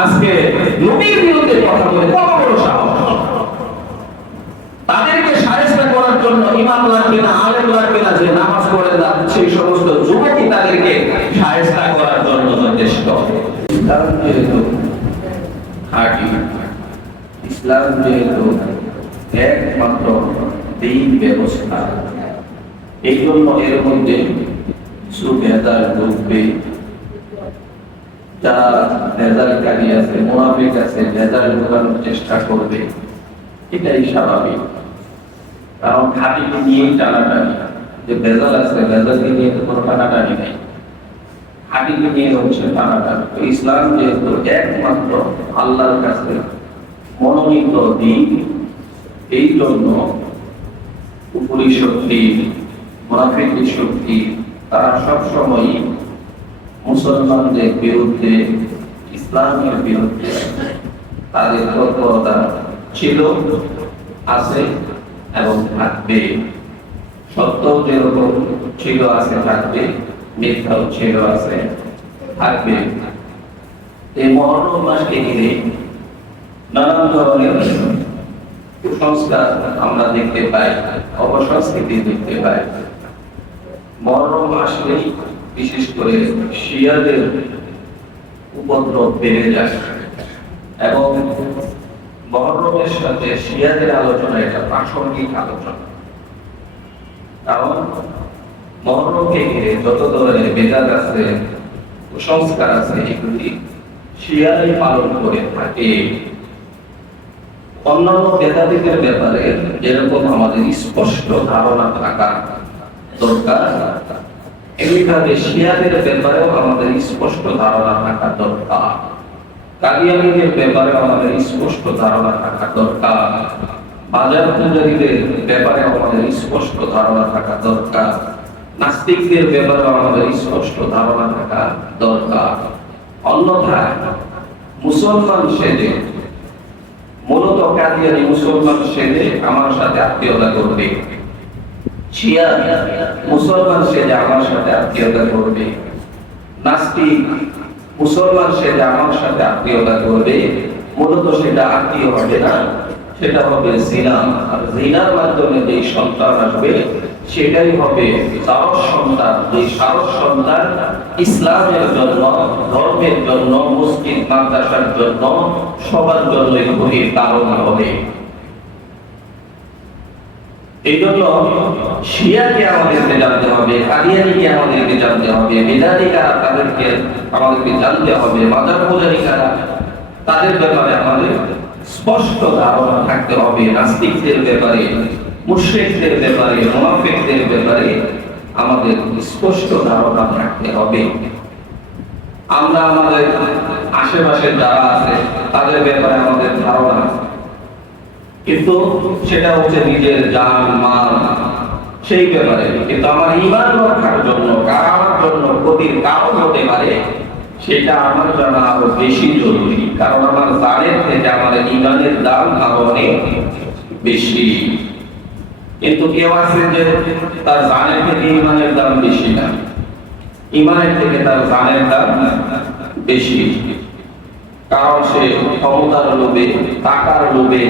আজকে নবীর বিরুদ্ধে কথা বলে কত বড় সাহস! তাদেরকে শায়েস্তা করার জন্য ইমাম লাগবে না, আলেম লাগবে না, যে নামাজ পড়ে না সেই সমস্ত যুবকই তাদেরকে শায়েস্তা করার জন্য যথেষ্ট। ইসলাম যেহেতু খাঁটি, ইসলাম যেহেতু একমাত্র দিন ব্যবস্থা, এই জন্য এর মধ্যে সুভেদার ঢুকবে। যারা ভেজালকারী আছে, মুনাফিক আছে, ভেজাল ঢোকানোর চেষ্টা করবে, এটাই স্বাভাবিক। কারণ খাঁটিকে নিয়েই টানাটানি, যে ভেজাল আছে ভেজালকে নিয়ে তো কোনো টানাটানি নেই, খাঁটিকে নিয়ে হচ্ছে টানাটানি। ইসলাম যেহেতু একমাত্র আল্লাহর কাছে মনোনীত দিন, এই জন্য উপরি শক্তি, মুনাফিকের শক্তি, তারা সবসময় মুসলমানদের বিরুদ্ধে, ইসলামের বিরুদ্ধে তাদের তৎপরতা ছিল, আছে এবং থাকবে। সত্য যেরকম ছিল, আছে, থাকবে, মিথ্যাও ছিল, আছে, থাকবে। এই মহরম মাসকে ঘিরে নানান ধরনের কুসংস্কার আমরা দেখতে পাই, অপসংস্কৃতি দেখতে পাই। মহরম আসলেই বিশেষ করে শিয়াদের উপদ্রব বেড়ে যায় এবং মহরমের সাথে শিয়াদের আলোচনা এটা প্রাসঙ্গিক আলোচনা। কারণ মহরমকে ঘিরে যত ধরনের বেদাত আছে, কুসংস্কার আছে, এগুলি শিয়ারাই পালন করে থাকে। অন্যান্য বেদাতিদের ব্যাপারে যেরকম আমাদের স্পষ্ট ধারণা থাকা দরকার, এমনিভাবে শিয়াদের ব্যাপারেও আমাদের স্পষ্ট ধারণা থাকা দরকার। কাদিয়ানীদের ব্যাপারেও আমাদের স্পষ্ট ধারণা থাকা দরকার। বাজার পূজারীদের ব্যাপারে আমাদের স্পষ্ট ধারণা থাকা দরকার। নাস্তিকদের ব্যাপারে আমাদের স্পষ্ট ধারণা থাকা দরকার। অন্যথায় মুসলমান সেজে, মূলত কাদিয়ানী মুসলমান সেজে আমার সাথে আত্মীয়তা করবে, শিয়া মুসলমান সেজে আমার সাথে আত্মীয়তা করবে, নাস্তিক মুসলমান সেজে আমার সাথে আত্মীয়তা করবে, মূলত সেটা আত্মীয় হবে না, সেটা হবে জিনা। আর জিনার মাধ্যমে যে সন্তান আসবে সেটাই হবে সারস সন্তান। যে সারস সন্তান ইসলামের জন্য, ধর্মের জন্য, মসজিদ মাদ্রাসার জন্য, সবার জন্যই ক্ষতির কারণ হবে। এই জন্য শিয়াকে আমাদেরকে জানতে হবে, কাদিয়ানীকে আমাদেরকে জানতে হবে, বেদাতি কারা তাদেরকে আমাদেরকে জানতে হবে, মাজার পূজারী কারা তাদের ব্যাপারে আমাদের স্পষ্ট ধারণা থাকতে হবে। নাস্তিকদের ব্যাপারে, মুশরিকদের ব্যাপারে, মুনাফিকদের ব্যাপারে আমাদের স্পষ্ট ধারণা থাকতে হবে। আমরা আমাদের আশেপাশে যারা আছে তাদের ব্যাপারে আমাদের ধারণা আছে, কিন্তু সেটা হচ্ছে নিজের জান মাল সেই ব্যাপারে। কিন্তু আমার ঈমান রক্ষার জন্য, কার জন্য ক্ষতির কারণ হতে পারে সেটা আমার জানা আরো বেশি জরুরি। কারণ আমার জানের থেকে আমাদের ঈমানের দাম আরো অনেক বেশি। কিন্তু কেউ আছে যে তার জানের থেকে ঈমানের দাম বেশি না, ঈমানের থেকে তার জানের দাম বেশি। কারণ সে ক্ষমতার লোভে, টাকার লোভে,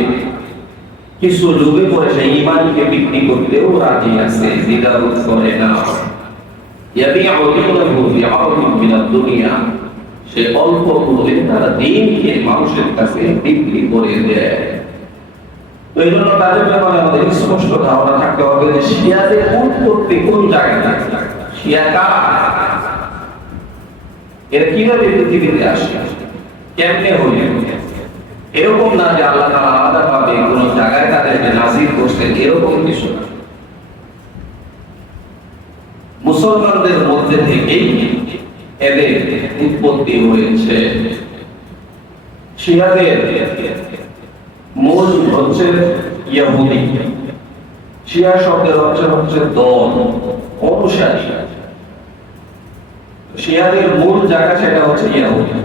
কিছু লোভে পড়ে সে ঈমানকে বিক্রি করতেও রাজি আছে, দ্বিধাবোধ করে না। সে অল্প করে তার দিনকে মানুষের কাছে বিক্রি করে দেয়। তো এই জন্য তাদের ব্যাপারে আমাদের স্পষ্ট ধারণা থাকতে হবে যে শিয়াদের উৎপত্তি কোন জায়গায়, শিয়া কারা, এরা কিভাবে পৃথিবীতে আসে, কেমনে হইল। এরকম না যে আল্লাহ তাআলা আলাদা ভাবে কোন জায়গায় তাদেরকে নাযিল করছেন, এরকম কিছু না। মুসলমানদের মধ্যে থেকেই এদের উৎপত্তি হয়েছে। শিয়াদের মূল হচ্ছে ইহুদি। শিয়া শব্দের অর্থ হচ্ছে দল, অনুসারী। শিয়াদের মূল জায়গা সেটা হচ্ছে ইহুদি।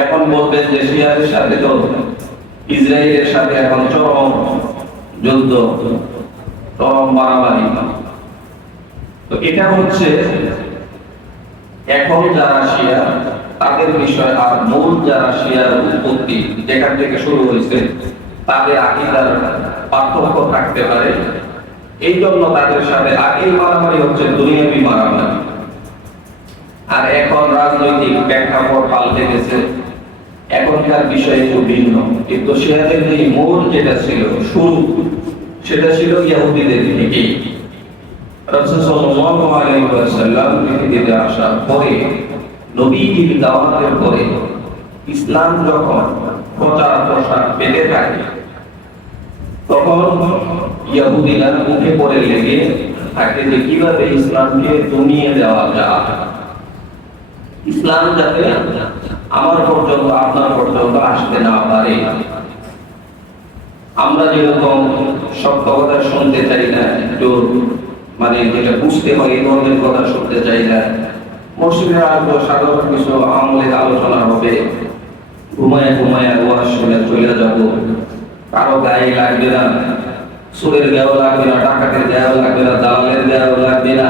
এখন বলবেন যে শিয়াদের সাথে তো ইসরায়েলের সাথে এখন চরম যুদ্ধ, চরম মারামারি। তো এটা হচ্ছে এখন যারা শিয়া তাদের বিষয় আর মূল যারা শিয়ার উৎপত্তি যেখান থেকে শুরু হয়েছে তাদের আকীদার পার্থক্য থাকতে পারে, এই জন্য তাদের সাথে আগেই মারামারি হচ্ছে দুনিয়াবি মারামারি। আর এখন রাজনৈতিক প্রেক্ষাপট পাল্টে গেছে, এখনকার বিষয় একটু ভিন্ন। কিন্তু শিয়াদের যে মূল যেটা ছিল শুরু, সেটা ছিল ইহুদিদের থেকে। রাসূল সাল্লাল্লাহু আলাইহি ওয়াসাল্লাম পৃথিবীতে আসার পরে, নবীজির দাওয়াতের পরে ইসলাম যখন প্রচার প্রসার পেতে থাকে, তখন ইহুদিরা মুখে পড়ে লেগে থাকে যে কিভাবে ইসলামকে দমিয়ে দেওয়া যায়, ইসলাম যাতে আমার পর্যন্ত আপনার পর্যন্ত আসতে না পারে। আমরা যেরকম সত্য কথা শুনতে চাই না, একটু মানে যেটা বুঝতে হয় এই ধরনের কথা শুনতে চাই না। মসজিদে আসবো, সাধারণ কিছু আমলের আলোচনা হবে, ঘুমায় ঘুমায় ওয়াজ শুনে চলে যাব, কারো গায়ে লাগবে না, সুরের গায়েও লাগবে না, ডাকাতের গায়েও লাগবে না, দালালের গায়েও লাগবে না,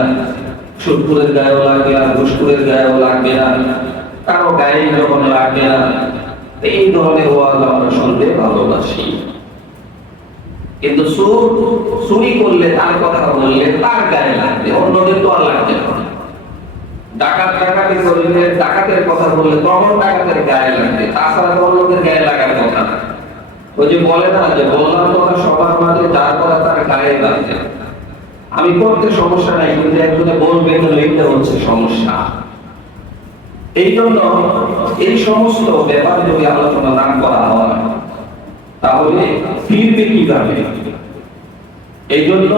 সুদখোরের গায়েও লাগবে না, ঘুষখোরের গায়েও লাগবে না, কারো গায়ে যখন লাগবে না, এই ধরনের ওয়াজ আমরা শুনতে ভালোবাসি। কিন্তু চুরি করলে, তার কথা বললে তার গায়ে লাগবে, অন্যদের তো আর লাগবে না। ডাকাতি করলে, ডাকাতের কথা বললে তখন ডাকাতের গায়ে লাগবে, তাছাড়া অন্যদের গায়ে লাগার কথা না। ওই যে বলে না যে বললাম কথা সবার মাঝে, যার কথা তার গায়ে লাগবে। আমি করতে সমস্যা নাই, কিন্তু একজনে বলবে কেন, এইটা হচ্ছে সমস্যা। এই জন্য এই সমস্ত ব্যাপার যদি আলোচনা না করা হয় তাহলে ফিরবে কিভাবে? এই জন্য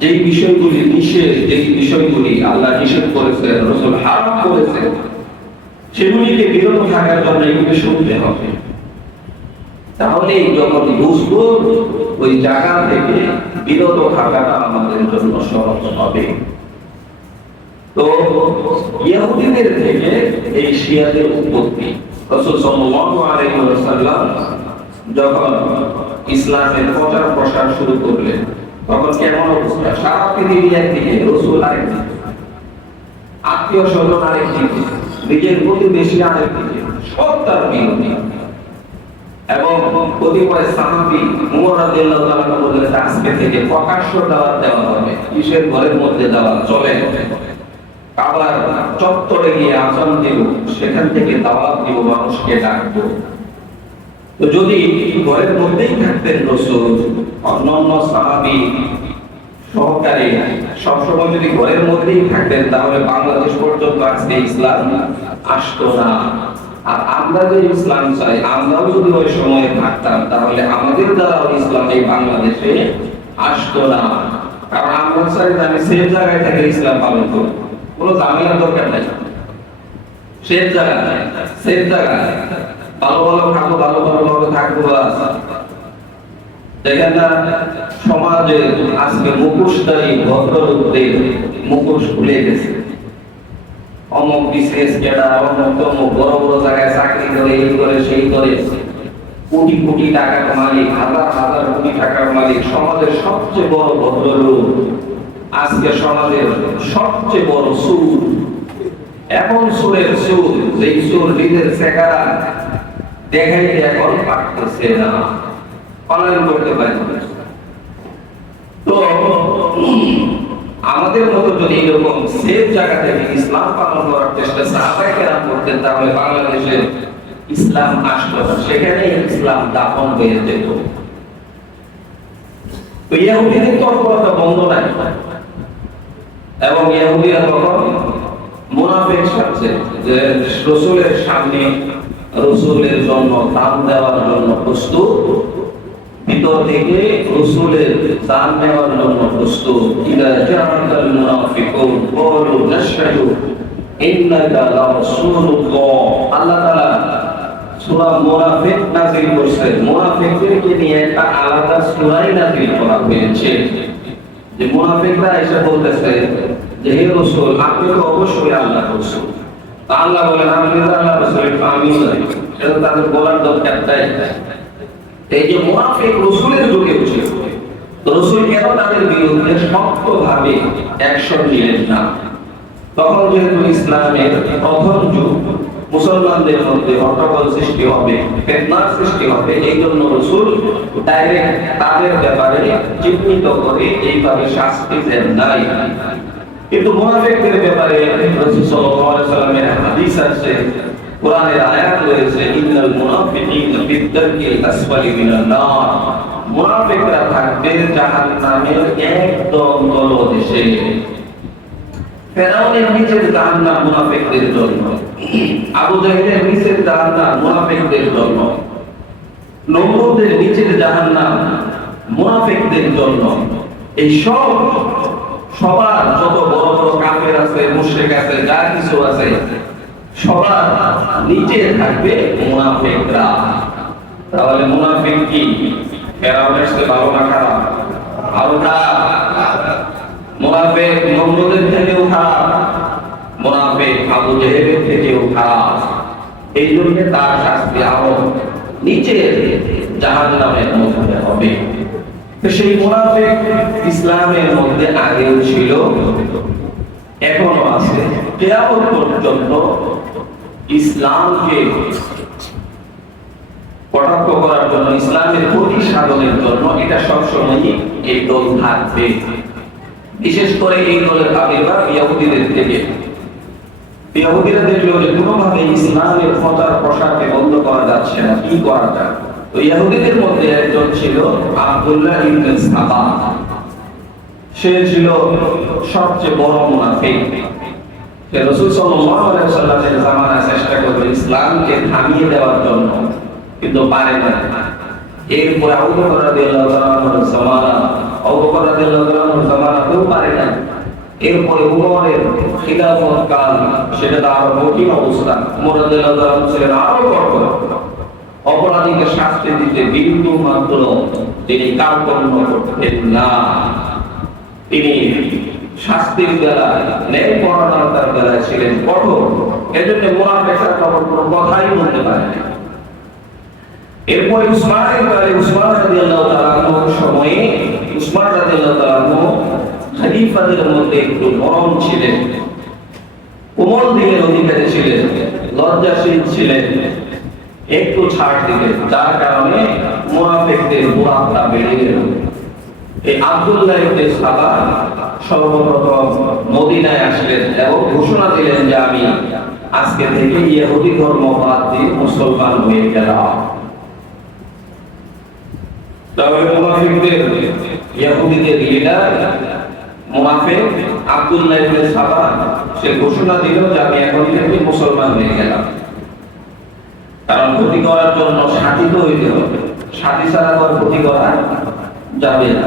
যেই বিষয়গুলি নিষেধ, যেই বিষয়গুলি আল্লাহ নিষেধ করেছে, রাসূল হারাম করেছে, সেগুলিকে বিরত থাকার জন্য এগুলি শুনতে হবে। তাহলে যখন বুঝবো, ওই জায়গা থেকে বিরত থাকাটা আমাদের জন্য সহজ হবে। তো ইহুদিদের থেকে এই শিয়াদের উৎপত্তি। রাসূল সাল্লাল্লাহু আলাইহি ওয়াসাল্লাম যখন ইসলামের প্রচার প্রসার শুরু করলেন, তখন কেমন অবস্থা? সারা পৃথিবী একদিকে, রাসূল আরেকদিকে, আত্মীয় স্বজন আরেকদিকে, নিজের প্রতিবেশী আরেকদিকে, সব তার বিরোধী। এবং কতিপয় সাহাবী উমর রাদিয়াল্লাহু তাআলা বললেন, আজকে থেকে প্রকাশ্য দাওয়াত দেওয়া হবে। কিসের? ঘরের মধ্যে দাওয়াত চলে, কাবার চত্বরে গিয়ে আযান দিব, সেখান থেকে দাওয়াত দিব, মানুষকে ডাকবো। তো যদি ঘরের মধ্যেই থাকতেন রাসূল, অন্যান্য সাহাবী সহকারী সবসময় যদি ঘরের মধ্যেই থাকতেন, তাহলে বাংলাদেশ পর্যন্ত আজকে ইসলাম আসতো না। আর আমরা যে ইসলাম চাই, আমরাও যদি ওই সময়ে থাকতাম, তাহলে আমাদের দ্বারা ইসলাম এই বাংলাদেশে আসতো না। কারণ আমরা চাই যে আমি সেফ জায়গায় থেকে ইসলাম পালন করব, কোনো ঝামেলার দরকার নাই। সেফ জায়গা, সেফ জায়গা, ভালো ভালো খাবো, ভালো ভালো থাকবো। দেখেন না, সমাজে আজকে মুখোশধারী ভদ্রলোকদের মুখোশ খুলে গেছে। অমুক বিশেষ যারা অমুক বড় বড় জায়গায় চাকরি করে, এই করে সেই করে, কোটি কোটি টাকার মালিক, হাজার হাজার কোটি টাকার মালিক, সমাজের সবচেয়ে বড় ভদ্রলোক, আজকে সমাজের সবচেয়ে বড় সুর। এখন সুরের সুর, যেই সুর নিজের চেহারা দেখাইতে এখন পারতেছে না, পালন করতে পারে। তো আমাদের মতো যদি এরকম সেফ জায়গা থেকে ইসলাম পালন করার চেষ্টা সাহাবায়ে কেরাম করতেন, তাহলে বাংলাদেশে ইসলাম আসতো না, সেখানে ইসলাম দাফন হয়ে যেত। তো ইহুদিদের তৎপরতা বন্ধ নাই, এবং ইহুদিরা তখন মুনাফিক সাজছে, যে রাসূলের সামনে রাসূলের জন্য দান দেওয়ার জন্য প্রস্তুত, ভিতর থেকে রাসূলের দান নেওয়ার জন্য প্রস্তুত। ইদা জাআকাল মুনাফিকুন ক্বালু নাশহাদু ইন্নাকা লারাসূলুল্লাহ। আল্লাহ তাআলা সূরা মুনাফিক নাযিল করেছেন, মুনাফিকদেরকে নিয়ে একটা আলাদা সূরাই নাযিল করা হয়েছে। যে মুনাফিকরা এসে বলতেছে যে হে রাসূল, আপনি তো অবশ্যই আল্লাহর রাসূল। আল্লাহ বলেন, আমি আল্লাহর রাসূলের আমি নই। এটা তাদের বলার দরকার নাই। এই যে মুনাফিক রাসূলের যুগে ছিল, রাসূল কেন তাদের বিরুদ্ধে শক্তভাবে অ্যাকশন নিলেন না? তখন যেহেতু ইসলামের প্রথম যুগ, মুসলমানদের মধ্যে হট্টগোল সৃষ্টি হবে, ফিতনার সৃষ্টি হবে। এই জন্য রাসূল ডাইরেক্ট তাদের ব্যাপারে চিহ্নিত করে এইভাবে শাস্তি দেন নাই। কিন্তু মুনাফিকদের ব্যাপারে রাসূল সাল্লাল্লাহু আলাইহি ওয়াসাল্লামের হাদিস আছে, কোরআনের আয়াত রয়েছে, ইন্নাল মুনাফিকিনা ফিদ-দারকিল আসফালি মিনান নার। মুনাফিকরা থাকবে জাহান্নামের একদম তলদেশে। ফেরাউনের নিচের জাহান্নাম মুনাফিকদের জন্য, আবু জাহেলের নিচের জাহান্নাম মুনাফিকদের জন্য, নমরুদের নিচের জাহান্নাম মুনাফিকদের জন্য। এই সবার যত বড় বড় কাফের আছে, মুশরিক আছে, যা কিছু আছে, সবার নিচে থাকবে মুনাফিকরা। তাহলে মুনাফিক কি ফেরাউনের চেয়ে ভালো না খারাপ? আরো খারাপ। মুনাফিক নমরুদের থেকেও খারাপ, মুনাফিক আবু জেহেলের থেকেও খারাপ। এই জন্য তার শাস্তি আরো নিচে জাহান্নামের মধ্যে হবে। তো সেই মুনাফিক ইসলামের মধ্যে আগেও ছিল, এখনো আছে। কিয়ামত পর্যন্ত ইসলামকে কটাক্ষ করার জন্য, ইসলামের ক্ষতি সাধনের জন্য এটা সবসময় এই দল থাকবে। বিশেষ করে এই দলের আবির্ভাব ইহুদিদের থেকে। ইহুদিরা দেখলো যে কোনোভাবে ইসলামের প্রচার প্রসারকে বন্ধ করা যাচ্ছে না, কি করা যায়? তো ইহুদিদের মধ্যে একজন ছিল আব্দুল্লাহ ইবনে সাবা। সে ছিল সবচেয়ে বড় মুনাফিক। সে রাসূল সাল্লাল্লাহু আলাইহি ওয়াসাল্লামের জামানায় চেষ্টা করলো ইসলামকে থামিয়ে দেওয়ার জন্য, কিন্তু পারে না। এরপরে আবু বকর রাদিয়াল্লাহু তাআলার জামানা, আবু বকর রাদিয়াল্লাহু তাআলার জামানাতেও পারে না। এরপরে উমরের খিলাফত কাল, সেটা তো আরো কঠিন অবস্থা। উমর রাদিয়াল্লাহু তাআলা ছিলেন আরো কঠোর। অপরাধীকে শাস্তি দিতে বিন্দু মাত্র তিনি কার্পণ্য করতেন না। তিনি শাস্তির বেলায়, ন্যায় পরায়ণতার বেলায় ছিলেন কঠোর। এজন্য মুনাফিকরা তখন কোনো কথাই বলতে পারে না। এরপরে উসমানের কালে, উসমান রাদিয়াল্লাহু তাআলা আনহুর সময়ে, উসমান রাদিয়াল্লাহু তাআলা আনহু খলিফাদের মধ্যে একটু নরম ছিলেন, কোমল দিলের অধিকারী ছিলেন, লজ্জাশীল ছিলেন, একটু ছাড় দিলেন, যার কারণে মুনাফিকদের প্রভাবটা বেড়ে গেল। এই আব্দুল্লাহ ইবনে সাবা সর্বপ্রথম মদিনায় আসলেন এবং ঘোষণা দিলেন যে আমি আজকে থেকে ইহুদি ধর্ম বাদ দিয়ে মুসলমান হয়ে গেলাম। তাহলে মুনাফিকদের, ইহুদিদের লিডার মুনাফিক আব্দুল্লাহ ইবনে সাবা, সে ঘোষণা দিল যে আমি এখন থেকে মুসলমান হয়ে গেলাম। কারণ ক্ষতি করার জন্য সাথী তো হইতে হবে, সাথী ছাড়া তো ক্ষতি করা যাবে না।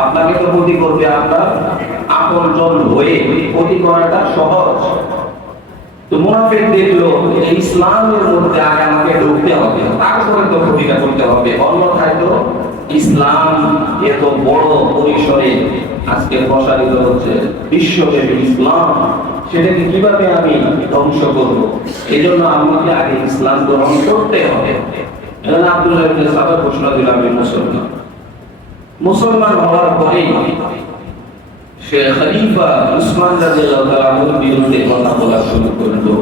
আপনাকে তো ক্ষতি করবে আপনার আপনজন হয়ে, ক্ষতি করাটা সহজ। তো মুনাফিক দেখলো যে ইসলামের মধ্যে আগে আমাকে ঢুকতে হবে, তারপরে তো ক্ষতিটা করতে হবে, অন্যথায় তো ইসলাম এত বড় পরিসরে আজকে প্রসারিত হচ্ছে, বিশ্বব্যাপী ইসলাম, সেটাকে কিভাবে আমি ধ্বংস করব? এই জন্য আমাকে আগে ইসলাম গ্রহণ করতে হবে। এজন্য আব্দুল্লাহ ইবনে সাবা ঘোষণা দিল আমি মুসলমান। মুসলমান হওয়ার পরেই সে খলিফা উসমান রাদিয়াল্লাহু তাআলা আনহুর বিরুদ্ধে কথা বলা শুরু করলো।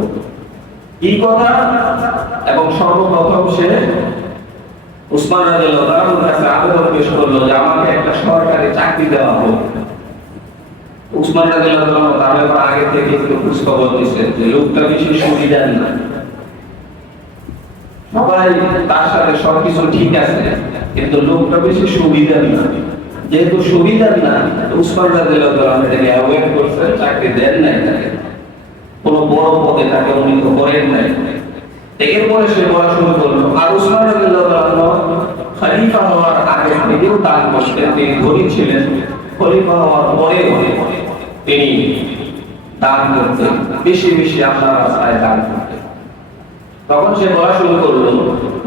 কি কথা? এবং সর্বপ্রথম সে উসমান রাদিয়াল্লাহু তাআলা আনহুর কাছে আবেদন পেশ করলো যে আমাকে একটা সরকারি চাকরি দেওয়া হোক। উসমান রাদিয়াল্লাহু তাআলা তার ব্যাপারে আগে থেকে একটু খোঁজ খবর নিছেন যে লোকটা বেশি সুবিধার না, সবাই তার সাথে সবকিছু ঠিক আছে, কিন্তু লোকটা বেশি সুবিধার না। যেহেতু সুবিধার না, উসমান রাদিয়াল্লাহু তাআলা এটাকে অ্যাভয়েড করছেন, চাকরি দেন নাই তাকে, কোনো বড় পদে তাকে উন্নীত করেন নাই। এরপরে সে বলা শুরু করলো। আর উসমান রাদিয়াল্লাহু তাআলা খলিফা হওয়ার আগে থেকেও দান করতেন, তিনি ধনী ছিলেন। খলিফা হওয়ার পরে তিনি দান করতেন, বেশি বেশি আল্লাহর রাস্তায় দান করতেন। তখন সে বলা শুরু করলো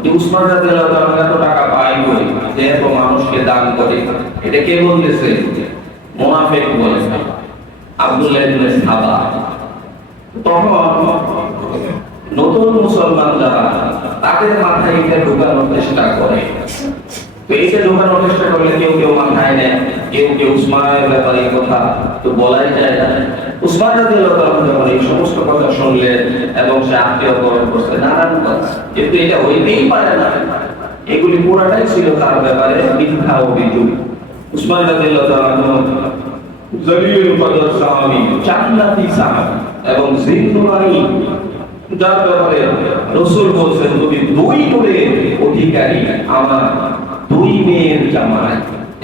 যে উসমান রাদিয়াল্লাহু তাআলা এত টাকা পায় কই, যে এত মানুষকে দান করে? এটা কে বলতেছে? মুনাফিক বলেছে, আব্দুল্লাহ ইবনে সাবা। তখন নতুন মুসলমান যারা, তাদের মাথায় এটা ঢোকানোর চেষ্টা করে তো এইটা ঢোকানোর চেষ্টা করলে কেউ কেউ মাথায় নেয়, কেউ উসমানের ব্যাপারে কথা তো বলাই যায় না। উসমান রাদিয়াল্লাহু তাআলা যখন এই সমস্ত কথা শুনলেন এবং সে আত্মীয়করণ করছে নানান কথা, কিন্তু এটা হইতেই পারে না, এগুলি পুরাটাই ছিল তার ব্যাপারে মিথ্যা অভিযোগ। উসমান রাদিয়াল্লাহু তাআলা জলিলুল কদর সাহাবী, জান্নাতি সাহাবী এবং জিন্নুরানী, যার ব্যাপারে রাসূল বলেছেন তুমি দুই নূরের অধিকারী, আমার দুই মেয়ের জামাই।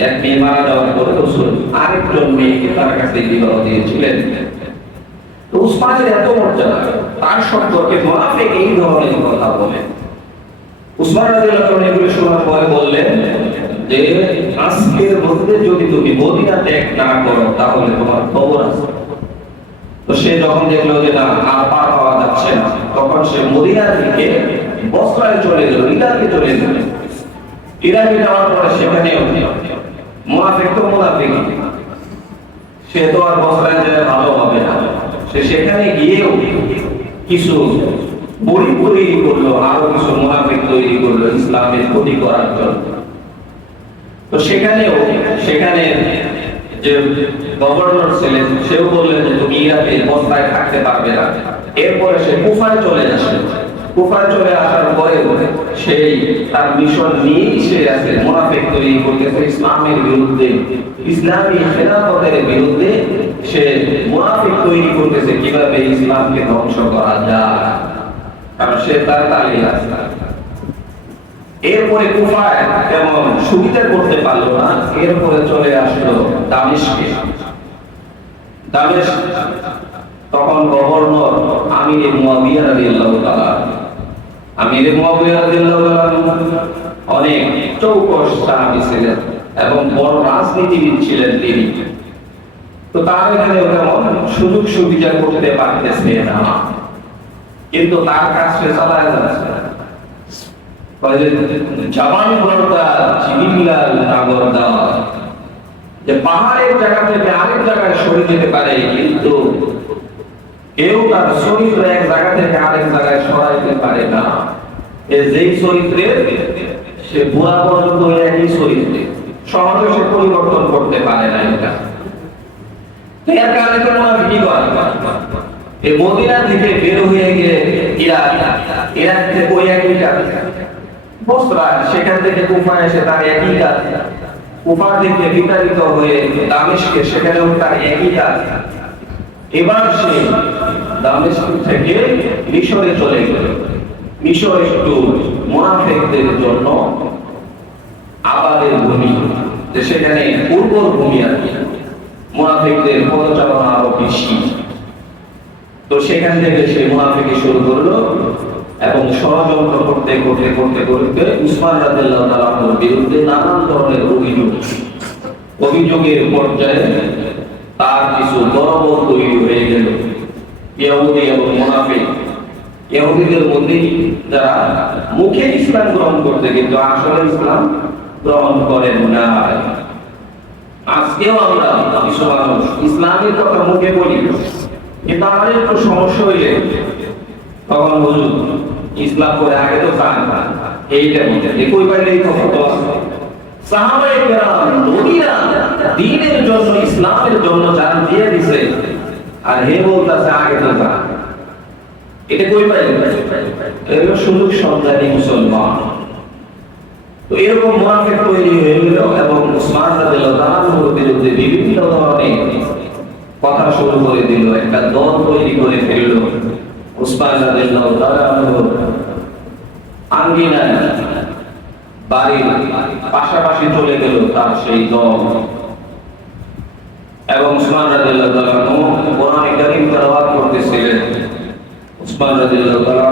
এক মেয়ে মারা যাওয়ার পরে রাসূল আরেকজন মেয়েকে তার কাছে বিবাহ দিয়েছিলেন। তো উসমানের এত মর্যাদা, তার সম্পর্কে মুনাফিক এই ধরনের কথা বলে। উসমান রাদিয়াল্লাহু তাআলা এগুলো শোনার পরে বললেন যে আজকের মধ্যে যদি তুমি মদিনা ত্যাগ না করো তাহলে তোমার খবর আছে। তো সে যখন দেখলো যে না আর পার পাওয়া যাচ্ছে না, তখন সে মদিনা থেকে বসরায় চলে গেল, ইরাকে চলে গেল। ইরাকে যাওয়ার পরে সেখানে মুনাফিক তো মুনাফিক, সে তো আর বসরায় যেতে ভালো হবে না, সে সেখানে গিয়েও কিছু বড়ি তৈরি করলো, আরো কিছু মুনাফিক তৈরি করলো ইসলামের ক্ষতি করার জন্য। তো সেখানে যে গভর্নর ছিলেন সেও বললেন যে তুমি ইরাকে বসরায় থাকতে পারবে না। এরপরে সে কুফায় চলে আসে। কুফায় চলে আসার পরে সেই তার মিশন নিয়েই সে আছে, মুনাফিক তৈরি করতেছে ইসলামের বিরুদ্ধে, ইসলামী খেলাফতের বিরুদ্ধে সে মুনাফিক তৈরি করতেছে কিভাবে ইসলামকে ধ্বংস করা যায়, কারণ সে তার তালিম আছে। এরপরে কুফায় তেমন সুবিধা করতে পারলো না, এরপরে চলে আসলো দামেস্কে। দামেস্ক তখন গভর্নর আমির মুয়াবিয়া রাদিয়াল্লাহু তাআলা, আমির মুয়াবিয়া রাদিয়াল্লাহু তাআলা অনেক চৌকস সাহাবী ছিলেন এবং বড় রাজনীতিবিদ ছিলেন তিনি। তো তার এখানে তেমন সুযোগ সুবিধা করতে পারতেছে না, কিন্তু তার কাজ সে চালায় যাচ্ছে। জামান বড়টা জিবিল্লাল নাগরদা, যে পাহাড়ের জায়গা থেকে আরেক জায়গায় সরে যেতে পারে, কিন্তু কেউ তার চরিত্র এক জায়গা থেকে আরেক জায়গায় সরাইতে পারে না। যেই চরিত্রে সে বুড়া পর্যন্ত একই চরিত্রে, সহজে সে পরিবর্তন করতে পারে না। এটা এর কারণে তো কি করে এই মদিনা থেকে বের হয়ে গিয়ে ইরাক থেকে ওই একই কাজ, বসরা সেখান থেকে কুফা এসে তার একই কাজ, কুফা থেকে বিতাড়িত হয়ে দামেস্কে সেখানেও তার একই কাজ। এবার সে দামেস্ক থেকে মিশরে চলে গেল। মিশর একটু মুনাফিকদের জন্য আবাদের ভূমি, যে সেখানে উর্বর ভূমি আর কি, মুনাফিকদের পদচারণা আরো বেশি। তো সেখান থেকে সে মুনাফিকি শুরু করলো এবং ষড়যন্ত্র করতে করতে করতে করতে উসমান রাদিয়াল্লাহু তাআলার বিরুদ্ধে নানান ধরনের অভিযোগের পর্যায়ে তার কিছু দলবল তৈরি হয়ে গেল। ইহুদি এবং মুনাফিক, ইহুদিদের মধ্যে যারা মুখে ইসলাম গ্রহণ করতে কিন্তু আসলে ইসলাম গ্রহণ করেন না। আজকেও আমরা কিছু মানুষ ইসলামের কথা মুখে বলি, কিন্তু আমাদের একটু সমস্যা হইলে তখন হুজুর ইসলাম করে আগে তো চান এইটা বলতে একই বাইরেই তো হতো। সাহাবায়ে কেরাম নবীরা দ্বীনের জন্য ইসলামের জন্য জান দিয়ে দিয়েছে, আর হে বলতাছে আগে তো চান, এটা কই পাইলে? এগুলো সুযোগ সন্ধানী মুসলমান। তো এরকম মুনাফিক তৈরি হয়ে গেল এবং উসমান রাদিয়াল্লাহু তাআলার বিরুদ্ধে বিভিন্ন ধরনের কথা শুরু করে দিল, একটা দল তৈরি করে ফেলল। উসমান রাদিয়াল্লাহু তাআলা আঙ্গিনায় বাড়ির পাশাপাশি চলে গেল তার সেই দল, এবং উসমান রাদিয়াল্লাহু তাআলা কোরআন কারীম তেলাওয়াত করতেছিলেন। উসমান রাদিয়াল্লাহু তাআলা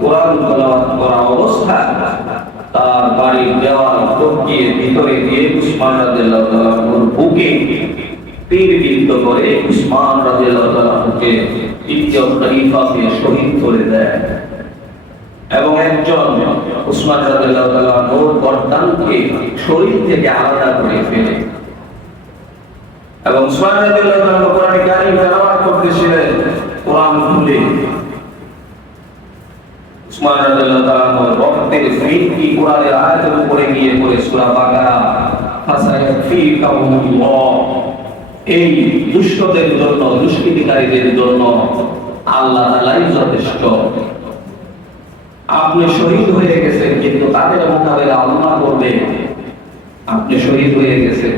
কোরআন তেলাওয়াত করা অবস্থায় তার বাড়ির দেওয়াল টপকিয়ে ভিতরে দিয়ে উসমান রাদিয়াল্লাহু তাআলার বুকে তীর বিদ্ধ করে উসমান রাদিয়াল্লাহু তাআলাকে তৃতীয় খলিফাকে শহীদ করে দেয় এবং একজন উসমান রাদিয়াল্লাহু তাআলার গর্দানকে শরীর থেকে আলাদা করে ফেলে। এবং উসমান রাদিয়াল্লাহু তাআলা কোরআন কারীম তেলাওয়াত করতেছিলেন, কোরআন খুলে উসমান উসমান রাদিয়াল্লাহু তাআলা রক্তের ফিটকি কোরআনের আয়াতের উপরে গিয়ে পড়ে সূরা বাকারা ফাসায়াফিকাহুল্লাহ, এই দুষ্টদের জন্য, দুষ্কৃতিকারীদের জন্য আল্লাহ তাআলাই যথেষ্ট। আপনি শহীদ হয়ে গেছেন, কিন্তু তাদের মোকাবেলা আল্লাহ করবে। আপনি শহীদ হয়ে গেছেন,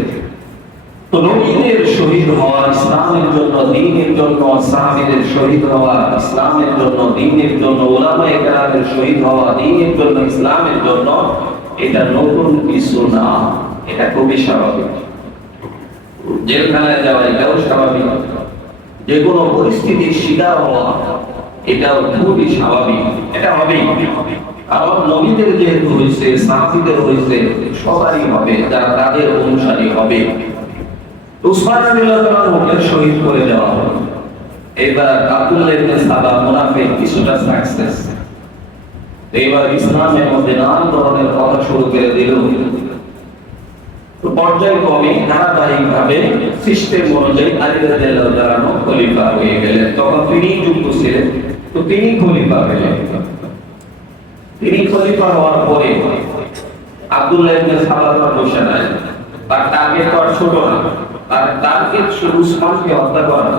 তো নবীদের শহীদ হওয়া ইসলামের জন্য, দ্বীনের জন্য, সাহাবীদের শহীদ হওয়া ইসলামের জন্য, দ্বীনের জন্য, উলামায়ে কেরামের শহীদ হওয়া দ্বীনের জন্য, ইসলামের জন্য, এটা নতুন কিছু না, এটা খুবই স্বাভাবিক। জেলখানায় যাওয়া এটাও স্বাভাবিক, যে কোনো পরিস্থিতির শিকার হওয়া এটাও খুবই স্বাভাবিক, এটা হবেই। কারণ নবীদের যেহেতু হয়েছে, সাহাবীদের হয়েছে, সবারই হবে যারা তাদের অনুসারী হবে। উসমান রাদিয়াল্লাহু তাআলাকে শহীদ করে দেওয়া হলো। এবার আব্দুল্লাহ ইবনে সাবা মুনাফিক কিছুটা সাকসেস, এবার ইসলামের মধ্যে নানা ধরনের কথা শুরু করে দিল। তো পর্যায়ক্রমে ধারাবাহিকভাবে সিস্টেম অনুযায়ী আলী রাদিয়াল্লাহু তাআলা খলিফা হয়ে গেলেন। তখন তিনি যুক্ত ছিলেন, তো তিনি খলিফা হলেন। তিনি খলিফা হওয়ার পরে আব্দুল্লাহ ইবনে সাবা বসে নাই, তার টার্গেট তো আর ছোট না, তার টার্গেট শুধু উসমানকে হত্যা করা,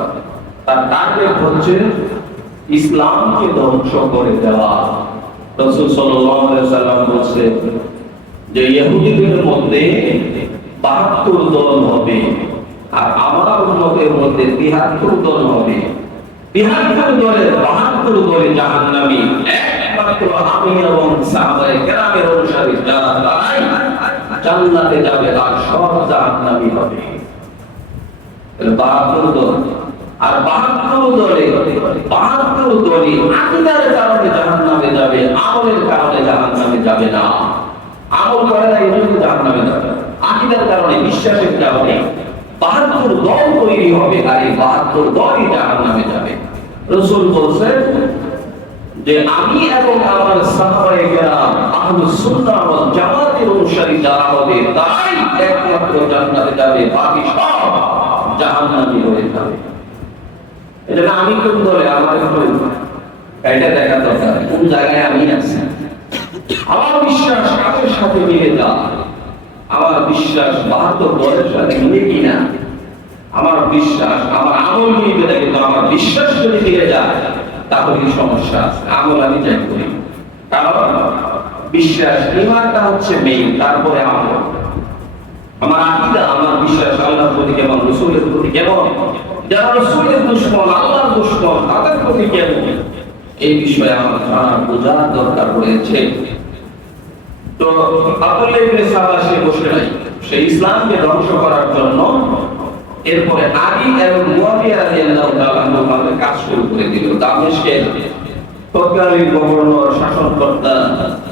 তার টার্গেট হচ্ছে ইসলামকে ধ্বংস করে দেওয়া। রাসূল সাল্লাল্লাহু আলাইহি ওয়াসাল্লাম বলেছে যে ইহুদিদের মধ্যে ৭২ দল হবে, আর আমার উম্মতের মধ্যে ৭৩ দল হবে। ৭৩ দলের ৭২ দলে জাহান্নামী, একমাত্র আমি এবং সাহাবায়ে কেরামের অনুসারী যারা তারাই জান্নাতে যাবে, আর সব জাহান্নামী হবে। ৭২ দল, আর ৭২ দলে ৭২ দলই আকীদার কারণে জাহান্নামে যাবে, আমলের কারণে জাহান্নামে যাবে না। আমল করে না এই জন্য জাহান্নামে যাবে, আকীদার কারণে, বিশ্বাসের কারণে ৭২ দল তৈরি হবে, আর এই ৭২ দলই জাহান্নামে যাবে। রাসূল বলেন যে আমি এবং আমার সাহাবায়ে কেরাম আহলুস সুন্নাহ ওয়াল জামাতের অনুসারী যারা হবে তারাই একমাত্র জান্নাতে যাবে, বাকি সব জাহান্নামী হয়ে যাবে। এটা আমি কোন দলে, আমার একটু এটা দেখা দরকার, কোন জায়গায় আমি আছি। আমার বিশ্বাস কাদের সাথে মিলে যায়, আমার বিশ্বাস ৭২ দলের সাথে মিলে কিনা, আমার বিশ্বাস, আমার আমল মিলবে না, কিন্তু আমার বিশ্বাস যদি মিলে যায় তাহলে সমস্যা আছে। আমল আমি চাই করি, কারণ বিশ্বাস, ঈমানটা হচ্ছে মেইন, তারপরে আমল। আমার আকীদা, আমার বিশ্বাস আল্লাহর প্রতি কেমন, রাসূলের প্রতি কেমন, যারা রাসূলের দুশমন, আল্লাহর দুশমন, তাদের প্রতি কেমন, এই বিষয়ে আমার জানা বোঝার দরকার রয়েছে। তো আব্দুল্লাহ ইবনে সাবা সে বসে নাই, সে ইসলামকে ধ্বংস করার জন্য এরপরে আলী এবং মুয়াবিয়া রাদিয়াল্লাহু তাআলা আনহুকে কাজ শুরু করে দিল। দামেস্কের তৎকালীন গভর্নর, শাসনকর্তা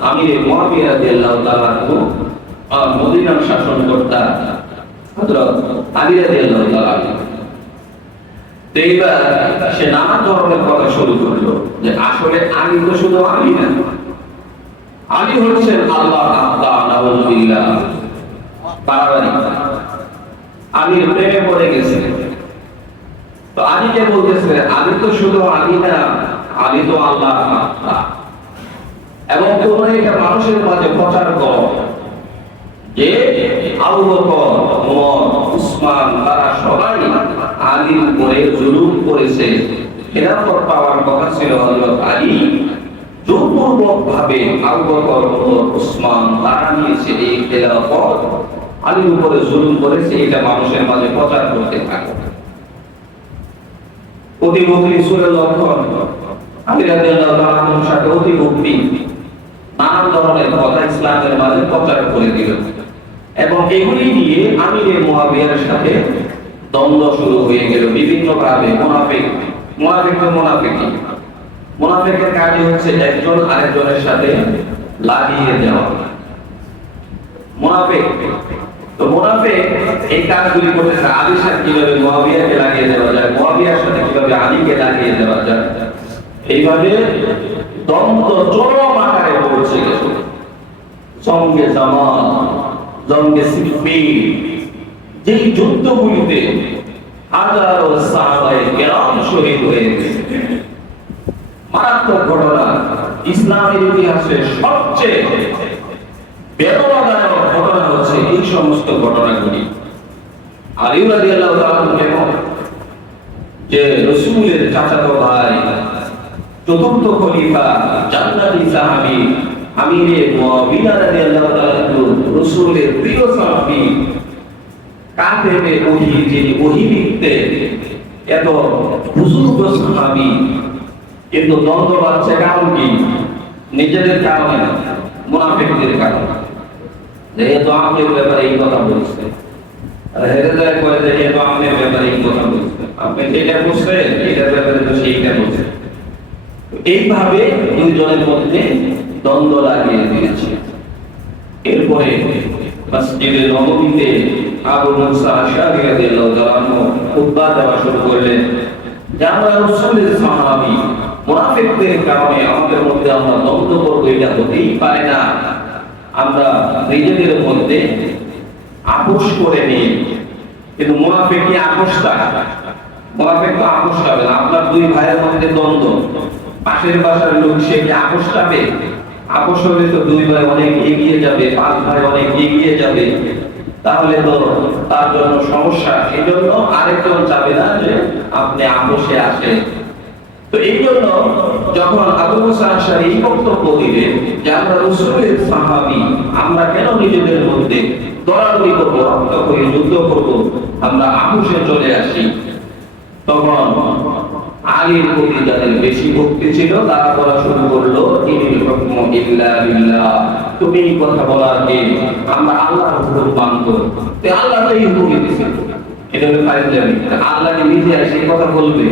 আমির মুয়াবিয়া রাদিয়াল্লাহু তাআলা আনহু, আর মদিনার শাসনকর্তা হযরত আলী রাদিয়াল্লাহু তাআলা আনহু, এইবার সে নানা ধরনের কথা শুরু করলো যে আসলে আলী তো শুধু আলী না, আলী হচ্ছেন আল্লাহর আত্মা, নাউযুবিল্লাহ। বাড়াবাড়ি, আলীর প্রেমে পড়ে গেছে। তো আলীকে বলতেছে আলী তো শুধু আলী না, আলী তো আল্লাহর আত্মা। এবং তোমরা এটা মানুষের মাঝে প্রচার করো যে আবু বকর, ওমর, উসমান তারা সবাই আলীর উপরে জুলুম করেছে। খেলাফত পাওয়ার কথা ছিল হযরত আলী, জোরপূর্বক ভাবে আবু বকর, ওমর, উসমান তারা নিয়েছে এই খেলাফত, আলীর উপরে জুলুম করেছে, এটা মানুষের মাঝে প্রচার করতে থাকো। অতিভক্তি সূরা লক্ষণ, আলী রাদিয়াল্লাহু তাআলা আনহুর সাথে অতিভক্তি, নানান ধরনের কথা ইসলামের মাঝে প্রচার করে দিল। এবং এগুলি নিয়ে আমিরে মুয়াবিয়ার সাথে দ্বন্দ্ব শুরু হয়ে গেল বিভিন্ন ভাবে। মুনাফিকের কাজ হচ্ছে একজন আরেকজনের সাথে লাগিয়ে দেওয়া। মুনাফিক এই কাজগুলি করতেছে, আলীর সাথে কিভাবে মুয়াবিয়াকে লাগিয়ে দেওয়া যায়, মুয়াবিয়ার সাথে কিভাবে আলীকে লাগিয়ে দেওয়া যায়, এইভাবে দ্বন্দ্ব চরম আকারে পৌঁছে গেল। জঙ্গে জামাল, জঙ্গে সিফিন, যেই যুদ্ধগুলিতে হাজারো সাহাবায়ে কেরাম শহীদ হয়ে গেছে, মারাত্মক ঘটনা। ইসলামের ইতিহাসে সবচেয়ে বেদনাদায়ক ঘটনা হচ্ছে এই সমস্ত ঘটনাগুলি। আলী রাদিয়াল্লাহু তাআলা কেমন যে রাসূলের চাচাতো ভাই, চতুর্থ খলিফা, জান্নাতি সাহাবী আমিরে মুআবিয়া রাদিয়াল্লাহু তাআলা রাসূলের প্রিয় সাহাবী, কাতেবে ওহী, যিনি ওহী লিখতেন, এত বুজুর্গ সাহাবী, কিন্তু দ্বন্দ্ব বাড়ছে কারণ কি? নিজেদের কারণে না, মুনাফিকদের কারণে। যেহেতু আমাদের ব্যাপারে এই কথা বলছে, হেরেদার করে যেহেতু আমাদের ব্যাপারে এই কথা বলছে, আপনি যেটা বলছেন এটার ব্যাপারে তো সেইটা বলছেন। এইভাবে দুইজনের মধ্যে দ্বন্দ্ব লাগিয়ে দিয়েছে। এরপরে মসজিদে নববীতে আবু মুসা আশআরী রাদিয়াল্লাহু তাআলা খুতবা দেওয়া শুরু করলেন যে আমরা রাসূলের সাহাবী, মুনাফিকদের কারণে আমাদের মধ্যে আমরা দ্বন্দ্ব করব, এটা হতেই পারে না। আমরা নিজেদের মধ্যে আপোষ করে নিই, কিন্তু মুনাফিক কি আপোষটা? মুনাফিক তো আপোষ হবে না। আপনার দুই ভাইয়ের মধ্যে দ্বন্দ্ব, পাশের বাসার লোক সে কি আপোষ পাবে? আপোষ হলে তো দুই ভাই অনেক এগিয়ে যাবে, পাঁচ ভাই অনেক এগিয়ে যাবে, তাহলে তো তার জন্য সমস্যা। এই জন্য আরেকজন চাবে না যে আপনি আপোষে আসেন। তো এই জন্য যখন আবু মুসা আশআরী এই বক্তব্য দিলেন যে আমরা রাসূলের সাহাবী, আমরা কেন নিজেদের মধ্যে দরাদরি করব, রক্ত করে যুদ্ধ করব, আমরা আপোষে চলে আসি, তখন আলীর প্রতি যাদের বেশি ভক্তি ছিল তারা বলা শুরু করলো, ইনিল হুকমু ইল্লা বিল্লাহ, তুমি কথা বলার কে? আমরা আল্লাহর হুকুম মানব। তো আল্লাহ তো এই হুকুম দিয়েছেন, এটা হলো ফাইজলামি। আল্লাহকে নিজে এসে কথা বলবে